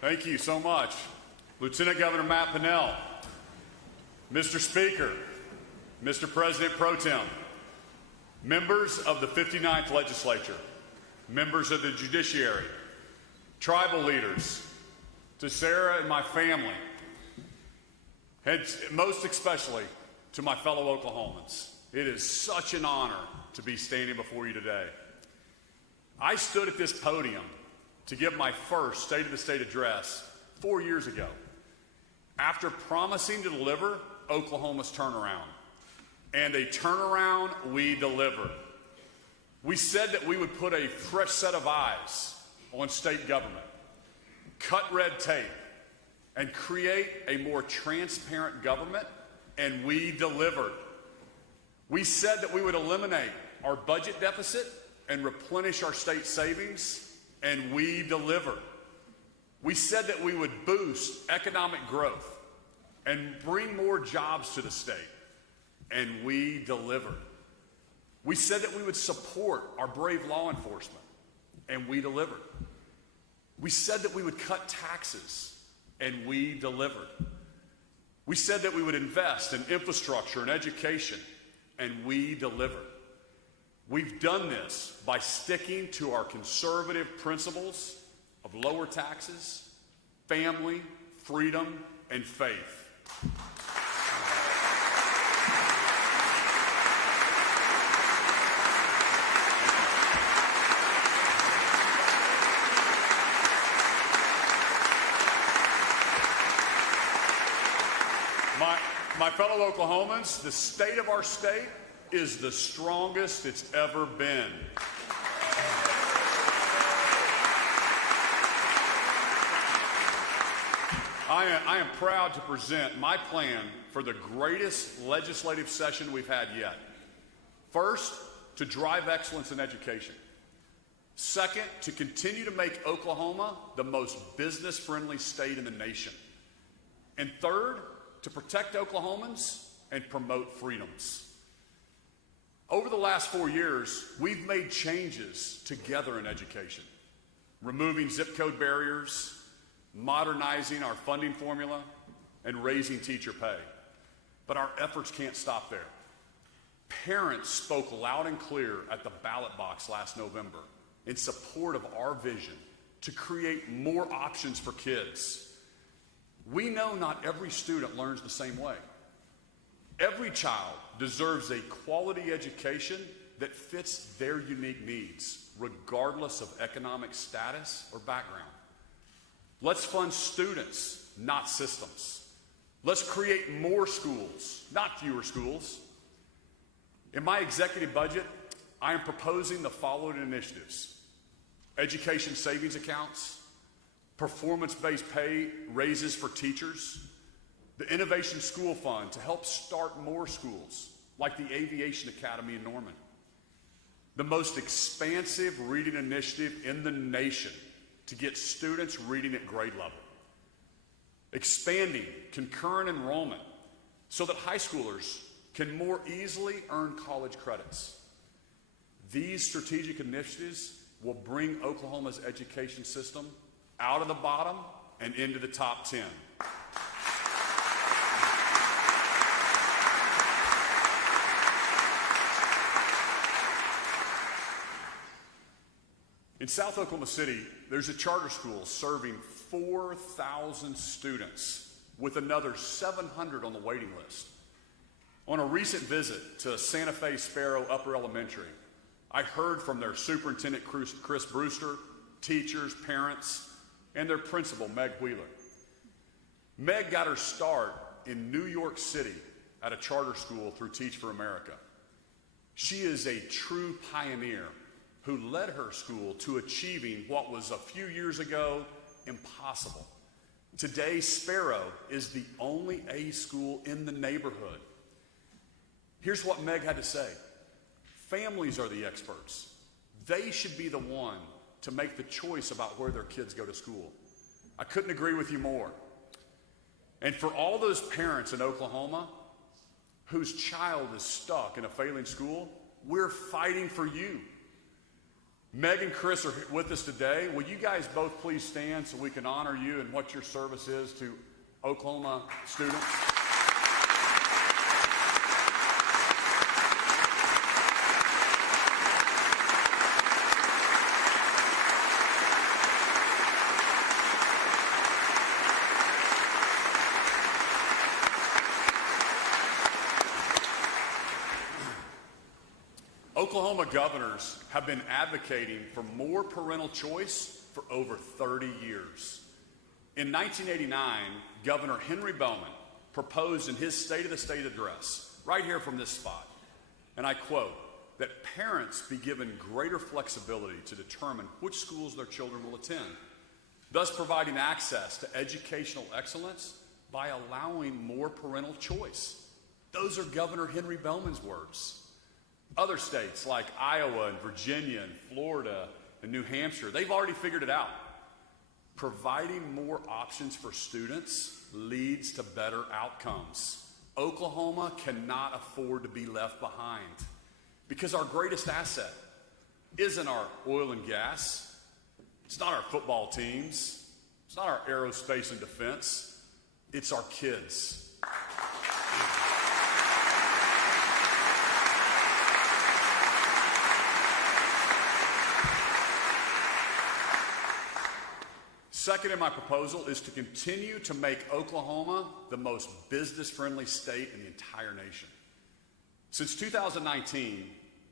Thank you so much. Lieutenant Governor Matt Pinnell, Mr. Speaker, Mr. President Pro Tem, members of the 59th Legislature, members of the Judiciary, tribal leaders, to Sarah and my family, and most especially to my fellow Oklahomans. It is such an honor to be standing before you today. I stood at this podium to give my first State of the State address 4 years ago, after promising to deliver Oklahoma's turnaround. And a turnaround we delivered. We said that we would put a fresh set of eyes on state government, cut red tape, and create a more transparent government, and we delivered. We said that we would eliminate our budget deficit and replenish our state savings, and we delivered. We said that we would boost economic growth and bring more jobs to the state, and we delivered. We said that we would support our brave law enforcement, and we delivered. We said that we would cut taxes, and we delivered. We said that we would invest in infrastructure and education, and we delivered. We've done this by sticking to our conservative principles of lower taxes, family, freedom, and faith. My fellow Oklahomans, the state of our state is the strongest it's ever been. I am proud to present my plan for the greatest legislative session we've had yet. First, to drive excellence in education. Second, to continue to make Oklahoma the most business-friendly state in the nation. And third, to protect Oklahomans and promote freedoms. Over the last 4 years, we've made changes together in education, removing zip code barriers, modernizing our funding formula, and raising teacher pay. But our efforts can't stop there. Parents spoke loud and clear at the ballot box last November in support of our vision to create more options for kids. We know not every student learns the same way. Every child deserves a quality education that fits their unique needs, regardless of economic status or background. Let's fund students, not systems. Let's create more schools, not fewer schools. In my executive budget, I am proposing the following initiatives: education savings accounts, performance-based pay raises for teachers, the Innovation School Fund to help start more schools, like the Aviation Academy in Norman, the most expansive reading initiative in the nation to get students reading at grade level, expanding concurrent enrollment so that high schoolers can more easily earn college credits. These strategic initiatives will bring Oklahoma's education system out of the bottom and into the top 10. In South Oklahoma City, there's a charter school serving 4,000 students with another 700 on the waiting list. On a recent visit to Santa Fe Sparrow Upper Elementary, I heard from their superintendent, Chris Brewster, teachers, parents, and their principal, Meg Wheeler. Meg got her start in New York City at a charter school through Teach for America. She is a true pioneer who led her school to achieving what was a few years ago impossible. Today, Sparrow is the only A school in the neighborhood. Here's what Meg had to say: families are the experts. They should be the one to make the choice about where their kids go to school. I couldn't agree with you more. And for all those parents in Oklahoma whose child is stuck in a failing school, we're fighting for you. Meg and Chris are with us today. Will you guys both please stand so we can honor you and what your service is to Oklahoma students? Oklahoma governors have been advocating for more parental choice for over 30 years. In 1989, Governor Henry Bowman proposed in his State of the State address, right here from this spot, and I quote, that parents be given greater flexibility to determine which schools their children will attend, thus providing access to educational excellence by allowing more parental choice. Those are Governor Henry Bowman's words. Other states like Iowa and Virginia and Florida and New Hampshire, they've already figured it out. Providing more options for students leads to better outcomes. Oklahoma cannot afford to be left behind because our greatest asset isn't our oil and gas. It's not our football teams. It's not our aerospace and defense. It's our kids. Second in my proposal is to continue to make Oklahoma the most business-friendly state in the entire nation. Since 2019,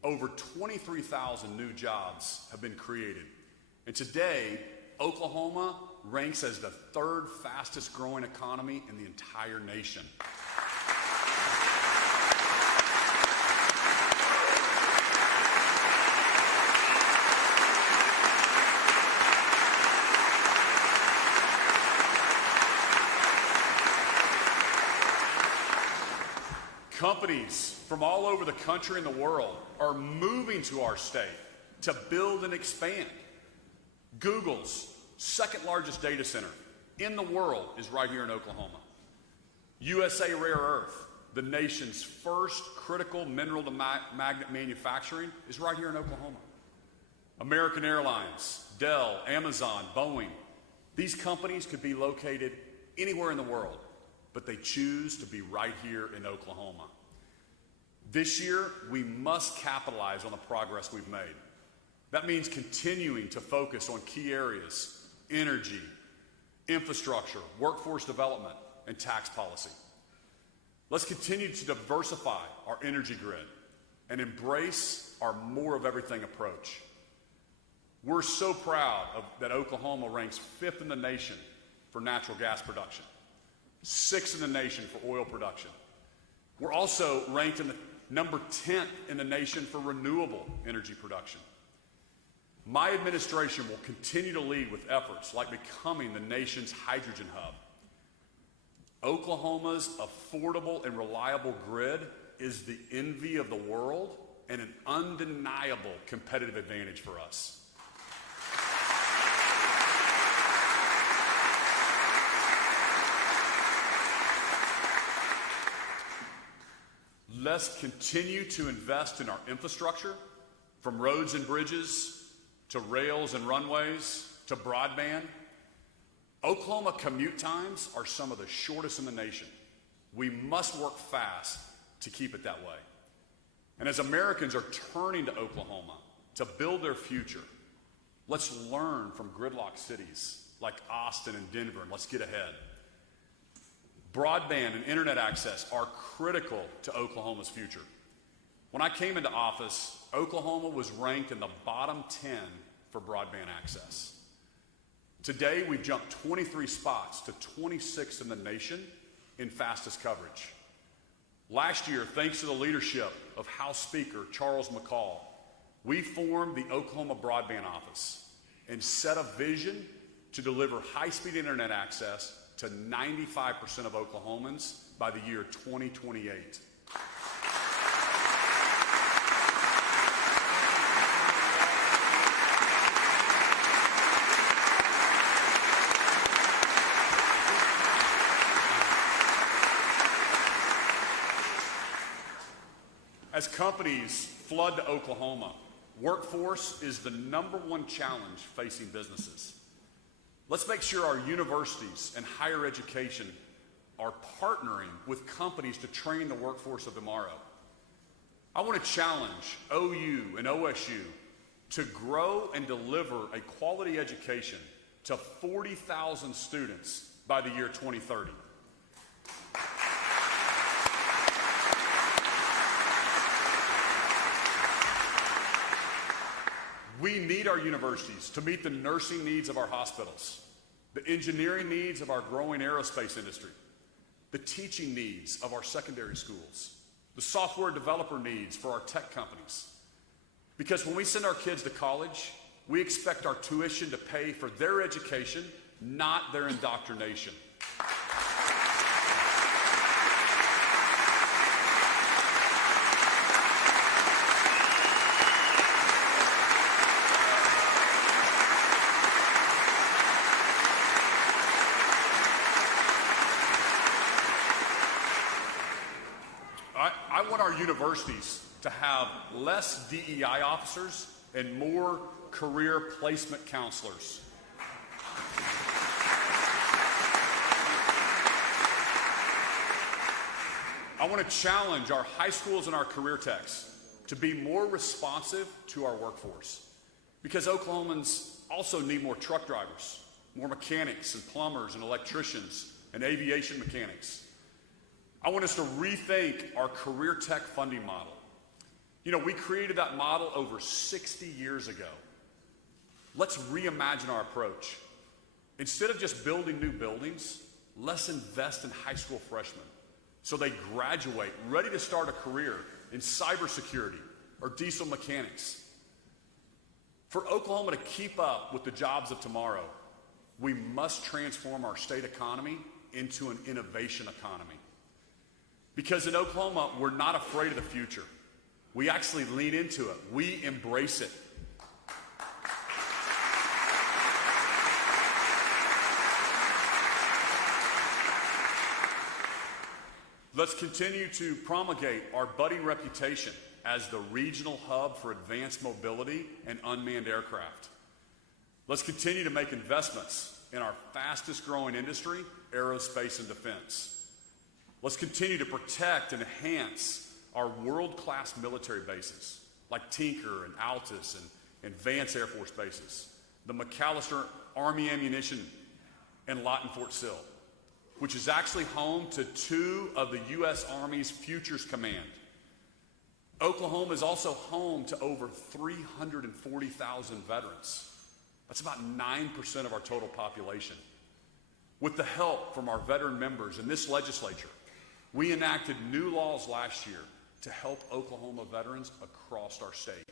over 23,000 new jobs have been created. And today, Oklahoma ranks as the third fastest growing economy in the entire nation. Companies from all over the country and the world are moving to our state to build and expand. Google's second largest data center in the world is right here in Oklahoma. USA Rare Earth, the nation's first critical mineral to magnet manufacturing, is right here in Oklahoma. American Airlines, Dell, Amazon, Boeing, these companies could be located anywhere in the world, but they choose to be right here in Oklahoma. This year, we must capitalize on the progress we've made. That means continuing to focus on key areas: energy, infrastructure, workforce development, and tax policy. Let's continue to diversify our energy grid and embrace our more of everything approach. We're so proud that Oklahoma ranks 5th in the nation for natural gas production, 6th in the nation for oil production. We're also ranked in the number 10th in the nation for renewable energy production. My administration will continue to lead with efforts like becoming the nation's hydrogen hub. Oklahoma's affordable and reliable grid is the envy of the world and an undeniable competitive advantage for us. Let's continue to invest in our infrastructure, from roads and bridges to rails and runways to broadband. Oklahoma commute times are some of the shortest in the nation. We must work fast to keep it that way. And as Americans are turning to Oklahoma to build their future, let's learn from gridlock cities like Austin and Denver, and let's get ahead. Broadband and internet access are critical to Oklahoma's future. When I came into office, Oklahoma was ranked in the bottom 10 for broadband access. Today, we've jumped 23 spots to 26th in the nation in fastest coverage. Last year, thanks to the leadership of House Speaker Charles McCall, we formed the Oklahoma Broadband Office and set a vision to deliver high-speed internet access to 95% of Oklahomans by the year 2028. As companies flood to Oklahoma, Workforce is the #1 challenge facing businesses. Let's make sure our universities and higher education are partnering with companies to train the workforce of tomorrow. I want to challenge OU and OSU to grow and deliver a quality education to 40,000 students by the year 2030. We need our universities to meet the nursing needs of our hospitals, the engineering needs of our growing aerospace industry, the teaching needs of our secondary schools, the software developer needs for our tech companies. Because when we send our kids to college, we expect our tuition to pay for their education, not their indoctrination. I want our universities to have less DEI officers and more career placement counselors. I want to challenge our high schools and our career techs to be more responsive to our workforce, because Oklahomans also need more truck drivers, more mechanics and plumbers and electricians and aviation mechanics. I want us to rethink our career tech funding model. You know, we created that model over 60 years ago. Let's reimagine our approach. Instead of just building new buildings, let's invest in high school freshmen so they graduate ready to start a career in cybersecurity or diesel mechanics. For Oklahoma to keep up with the jobs of tomorrow, we must transform our state economy into an innovation economy. Because in Oklahoma, we're not afraid of the future. We actually lean into it. We embrace it. Let's continue to promulgate our budding reputation as the regional hub for advanced mobility and unmanned aircraft. Let's continue to make investments in our fastest growing industry, aerospace and defense. Let's continue to protect and enhance our world-class military bases like Tinker and Altus and Vance Air Force bases, the McAllister Army Ammunition and Lawton Fort Sill, which is actually home to 2 of the U.S. Army's Futures Command. Oklahoma is also home to over 340,000 veterans. That's about 9% of our total population. With the help from our veteran members in this legislature, we enacted new laws last year to help Oklahoma veterans across our state.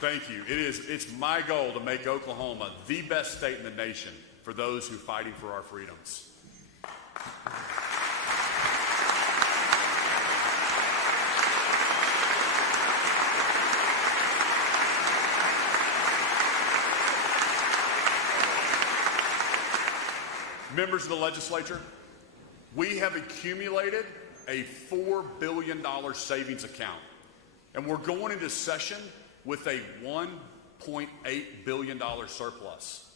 Thank you. It's my goal to make Oklahoma the best state in the nation for those who are fighting for our freedoms. Members of the legislature, we have accumulated a $4 billion savings account, and we're going into session with a $1.8 billion surplus.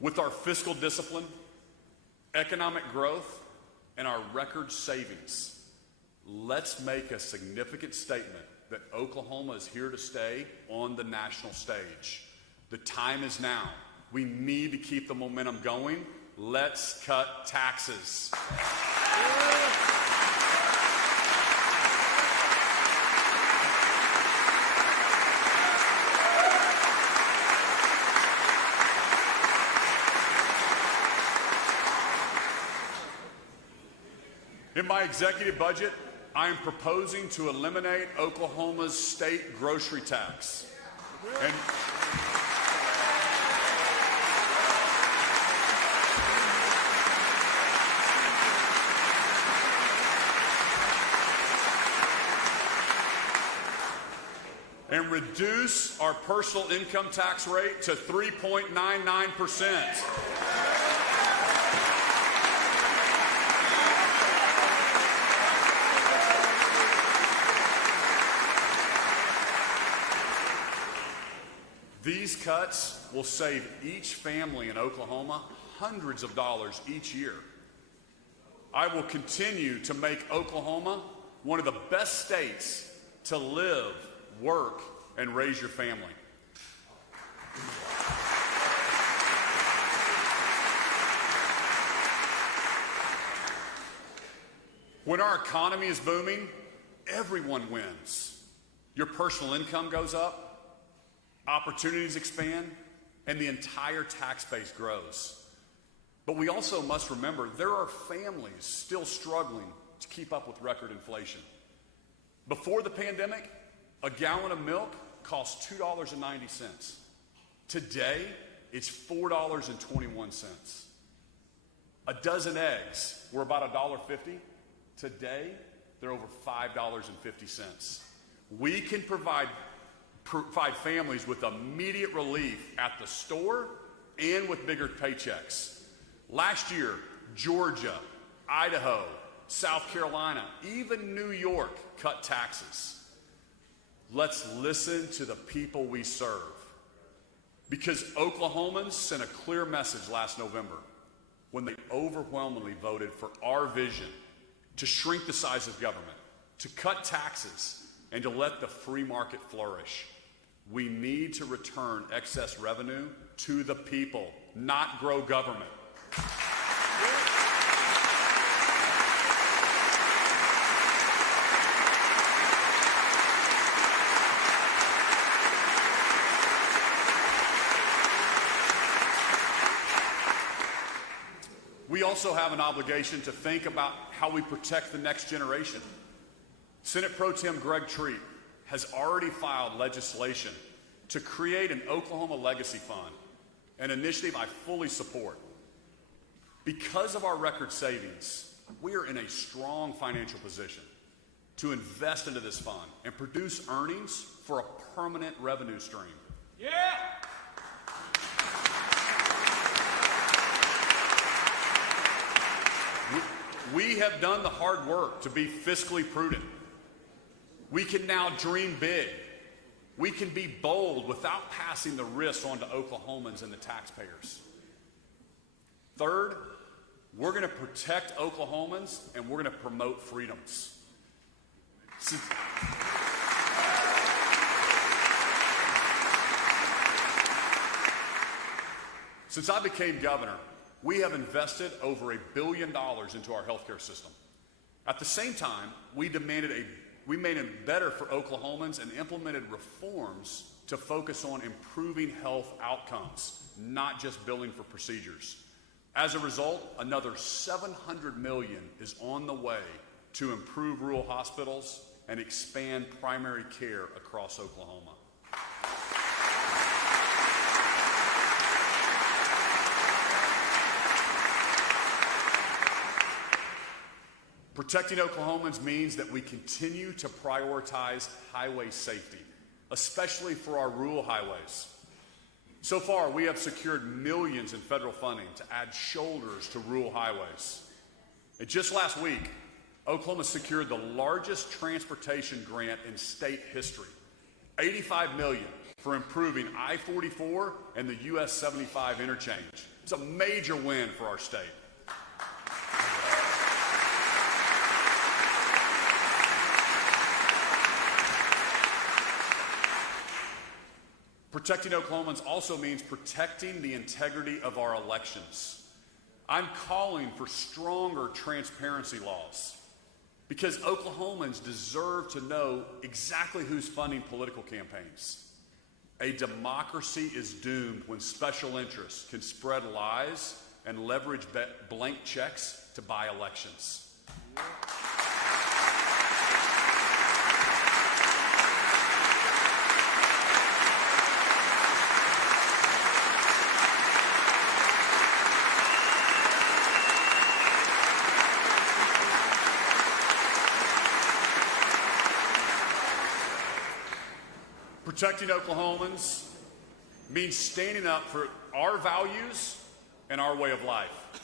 With our fiscal discipline, economic growth, and our record savings, let's make a significant statement that Oklahoma is here to stay on the national stage. The time is now. We need to keep the momentum going. Let's cut taxes. In my executive budget, I am proposing to eliminate Oklahoma's state grocery tax. And reduce our personal income tax rate to 3.99%. These cuts will save each family in Oklahoma hundreds of dollars each year. I will continue to make Oklahoma one of the best states to live, work, and raise your family. When our economy is booming, everyone wins. Your personal income goes up, opportunities expand, and the entire tax base grows. But we also must remember there are families still struggling to keep up with record inflation. Before the pandemic, a gallon of milk cost $2.90. Today, it's $4.21. A dozen eggs were about $1.50. Today, they're over $5.50. We can provide families with immediate relief at the store and with bigger paychecks. Last year, Georgia, Idaho, South Carolina, even New York cut taxes. Let's listen to the people we serve. Because Oklahomans sent a clear message last November when they overwhelmingly voted for our vision to shrink the size of government, to cut taxes, and to let the free market flourish. We need to return excess revenue to the people, not grow government. We also have an obligation to think about how we protect the next generation. Senate Pro Tem Greg Treat has already filed legislation to create an Oklahoma Legacy Fund, an initiative I fully support. Because of our record savings, we are in a strong financial position to invest into this fund and produce earnings for a permanent revenue stream. Yeah! We have done the hard work to be fiscally prudent. We can now dream big. We can be bold without passing the risk on to Oklahomans and the taxpayers. Third, we're going to protect Oklahomans and we're going to promote freedoms. Since I became governor, we have invested over $1 billion into our healthcare system. At the same time, we made it better for Oklahomans and implemented reforms to focus on improving health outcomes, not just billing for procedures. As a result, another $700 million is on the way to improve rural hospitals and expand primary care across Oklahoma. Protecting Oklahomans means that we continue to prioritize highway safety, especially for our rural highways. So far, we have secured millions in federal funding to add shoulders to rural highways. And just last week, Oklahoma secured the largest transportation grant in state history, $85 million for improving I-44 and the US 75 interchange. It's a major win for our state. Protecting Oklahomans also means protecting the integrity of our elections. I'm calling for stronger transparency laws because Oklahomans deserve to know exactly who's funding political campaigns. A democracy is doomed when special interests can spread lies and leverage blank checks to buy elections. Protecting Oklahomans means standing up for our values and our way of life.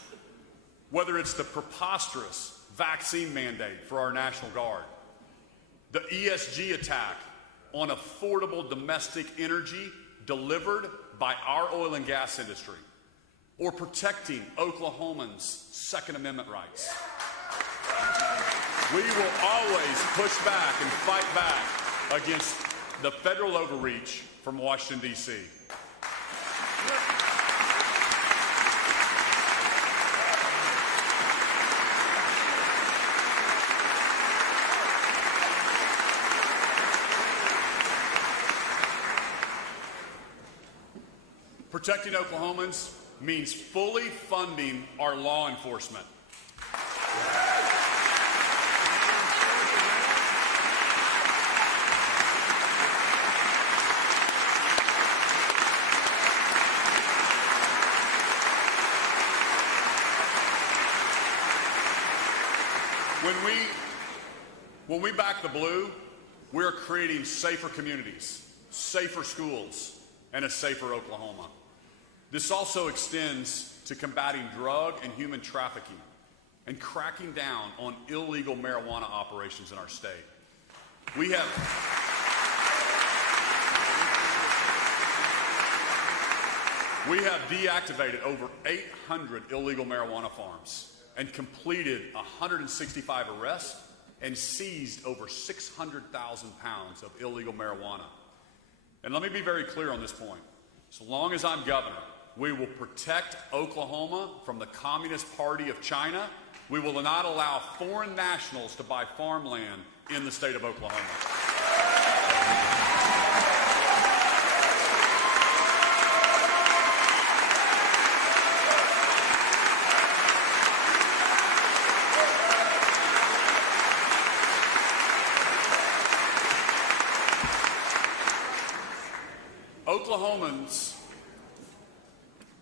Whether it's the preposterous vaccine mandate for our National Guard, the ESG attack on affordable domestic energy delivered by our oil and gas industry, or protecting Oklahomans' Second Amendment rights. We will always push back and fight back against the federal overreach from Washington, D.C. Protecting Oklahomans means fully funding our law enforcement. When we back the blue, we're creating safer communities, safer schools, and a safer Oklahoma. This also extends to combating drug and human trafficking and cracking down on illegal marijuana operations in our state. We have deactivated over 800 illegal marijuana farms and completed 165 arrests and seized over 600,000 pounds of illegal marijuana. And let me be very clear on this point. So long as I'm governor, we will protect Oklahoma from the Communist Party of China. We will not allow foreign nationals to buy farmland in the state of Oklahoma.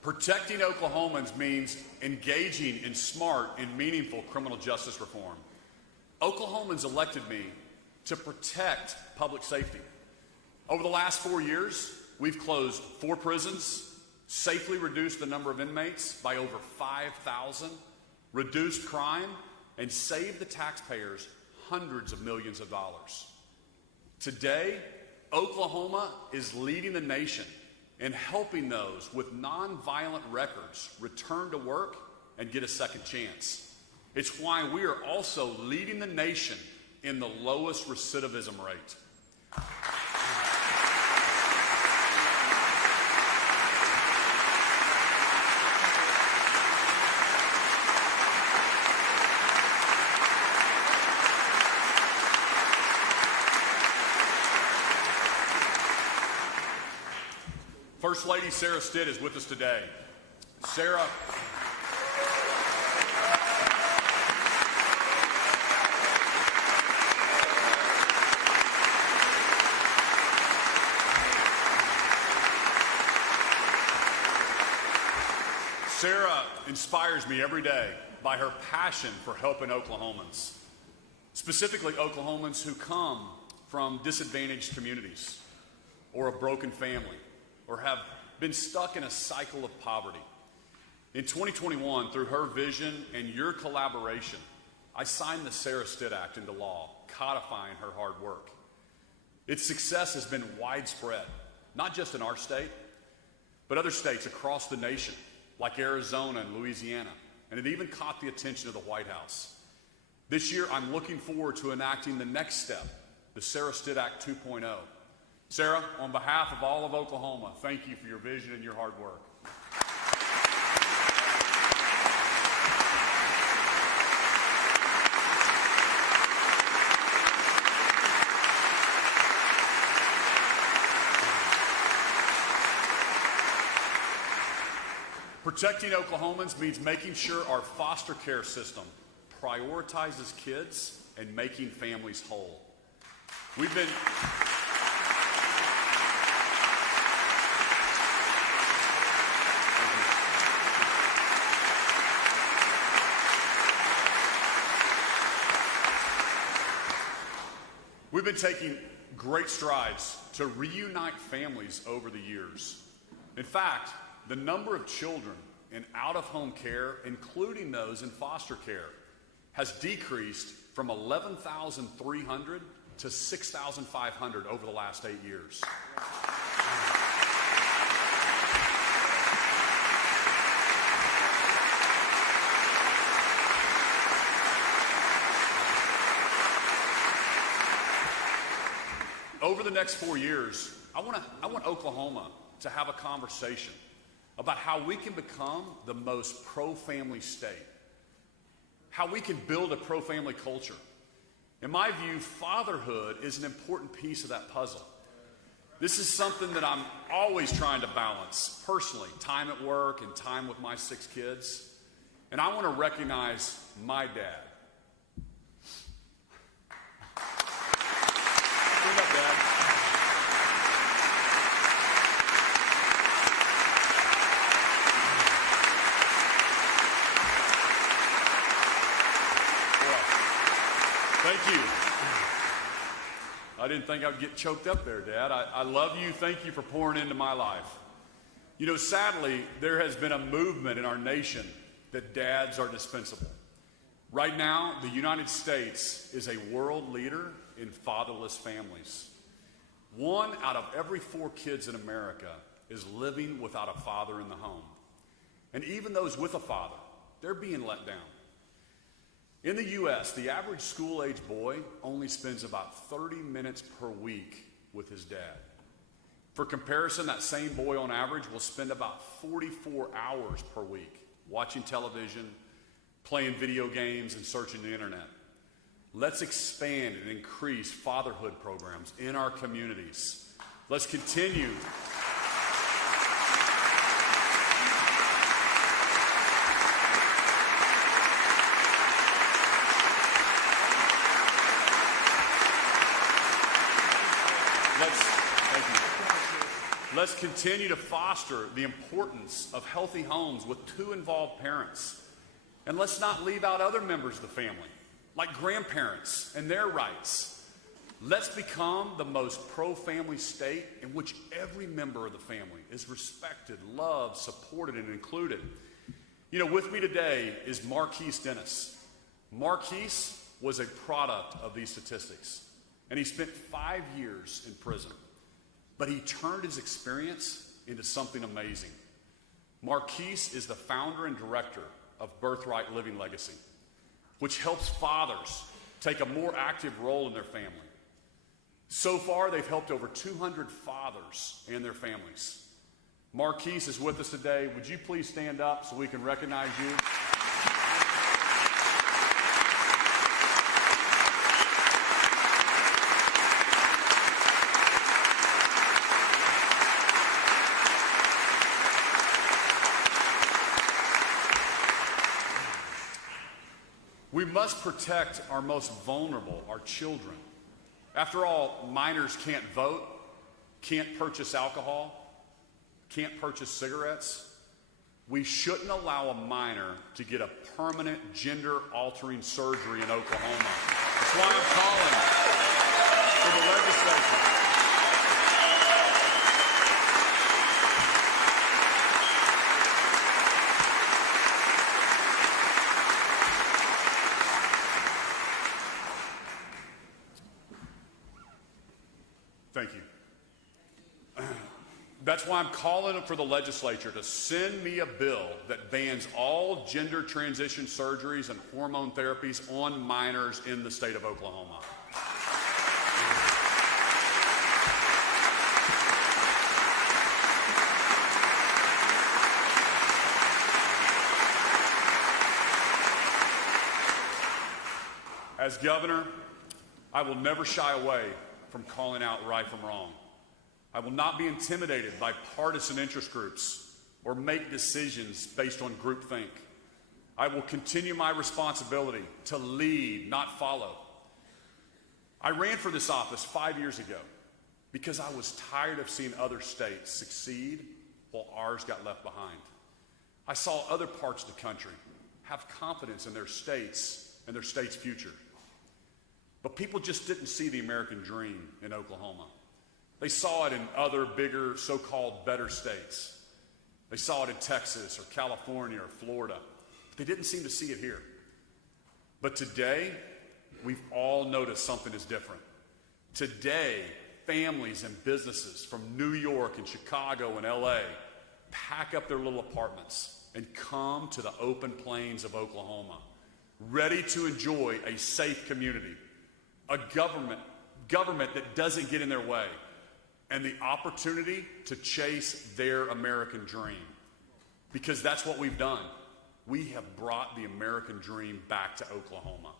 Protecting Oklahomans means engaging in smart and meaningful criminal justice reform. Oklahomans elected me to protect public safety. Over the last 4 years, we've closed 4 prisons, safely reduced the number of inmates by over 5,000, reduced crime, and saved the taxpayers hundreds of millions of dollars. Today, Oklahoma is leading the nation in helping those with nonviolent records return to work and get a second chance. It's why we are also leading the nation in the lowest recidivism rate. First Lady Sarah Stitt is with us today. Sarah. Sarah inspires me every day by her passion for helping Oklahomans, specifically Oklahomans who come from disadvantaged communities or a broken family, or have been stuck in a cycle of poverty. In 2021, through her vision and your collaboration, I signed the Sarah Stitt Act into law, codifying her hard work. Its success has been widespread, not just in our state, but other states across the nation, like Arizona and Louisiana, and it even caught the attention of the White House. This year, I'm looking forward to enacting the next step, the Sarah Stitt Act 2.0. Sarah, on behalf of all of Oklahoma, thank you for your vision and your hard work. Protecting Oklahomans means making sure our foster care system prioritizes kids and making families whole. We've been taking great strides to reunite families over the years. In fact, the number of children in out-of-home care, including those in foster care, has decreased from 11,300 to 6,500 over the last 8 years. Over the next 4 years, I want Oklahoma to have a conversation about how we can become the most pro-family state, how we can build a pro-family culture. In my view, fatherhood is an important piece of that puzzle. This is something that I'm always trying to balance personally, time at work and time with my 6 kids. And I want to recognize my dad. Stand up, Dad. Thank you. I didn't think I'd get choked up there, Dad. I love you. Thank you for pouring into my life. You know, sadly, there has been a movement in our nation that dads are dispensable. Right now, the United States is a world leader in fatherless families. 1 out of every 4 kids in America is living without a father in the home. And even those with a father, they're being let down. In the U.S., the average school-age boy only spends about 30 minutes per week with his dad. For comparison, that same boy on average will spend about 44 hours per week watching television, playing video games, and searching the internet. Let's expand and increase fatherhood programs in our communities. Let's continue. Let's continue to foster the importance of healthy homes with 2 involved parents. And let's not leave out other members of the family, like grandparents and their rights. Let's become the most pro-family state in which every member of the family is respected, loved, supported, and included. You know, with me today is Marquise Dennis. Marquise was a product of these statistics, and he spent 5 years in prison. But he turned his experience into something amazing. Marquise is the founder and director of Birthright Living Legacy, which helps fathers take a more active role in their family. So far, they've helped over 200 fathers and their families. Marquise is with us today. Would you please stand up so we can recognize you? We must protect our most vulnerable, our children. After all, minors can't vote, can't purchase alcohol, can't purchase cigarettes. We shouldn't allow a minor to get a permanent gender-altering surgery in Oklahoma. That's why I'm calling for the legislature. Thank you. That's why I'm calling for the legislature to send me a bill that bans all gender transition surgeries and hormone therapies on minors in the state of Oklahoma. As governor, I will never shy away from calling out right from wrong. I will not be intimidated by partisan interest groups or make decisions based on groupthink. I will continue my responsibility to lead, not follow. I ran for this office 5 years ago because I was tired of seeing other states succeed while ours got left behind. I saw other parts of the country have confidence in their states and their state's future. But people just didn't see the American dream in Oklahoma. They saw it in other bigger, so-called better states. They saw it in Texas or California or Florida. They didn't seem to see it here. But today, we've all noticed something is different. Today, families and businesses from New York and Chicago and LA pack up their little apartments and come to the open plains of Oklahoma, ready to enjoy a safe community, a government that doesn't get in their way, and the opportunity to chase their American dream. Because that's what we've done. We have brought the American dream back to Oklahoma.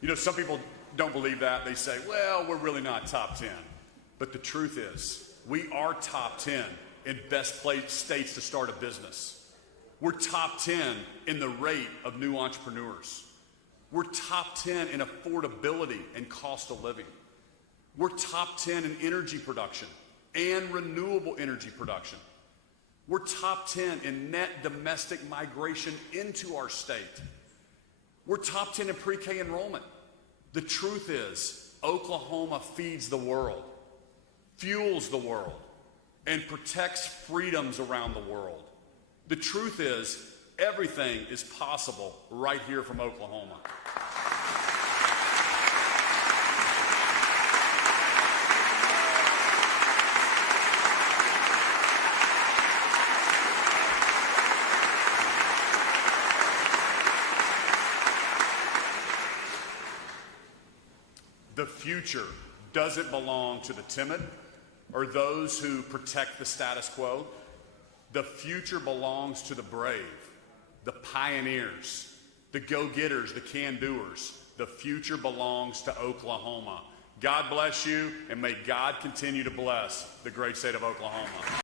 You know, some people don't believe that. They say, well, we're really not top 10. But the truth is, we are top 10 in best states to start a business. We're top 10 in the rate of new entrepreneurs. We're top 10 in affordability and cost of living. We're top 10 in energy production and renewable energy production. We're top 10 in net domestic migration into our state. We're top 10 in pre-K enrollment. The truth is, Oklahoma feeds the world, fuels the world, and protects freedoms around the world. The truth is, everything is possible right here from Oklahoma. The future doesn't belong to the timid or those who protect the status quo. The future belongs to the brave, the pioneers, the go-getters, the can-doers. The future belongs to Oklahoma. God bless you, and may God continue to bless the great state of Oklahoma.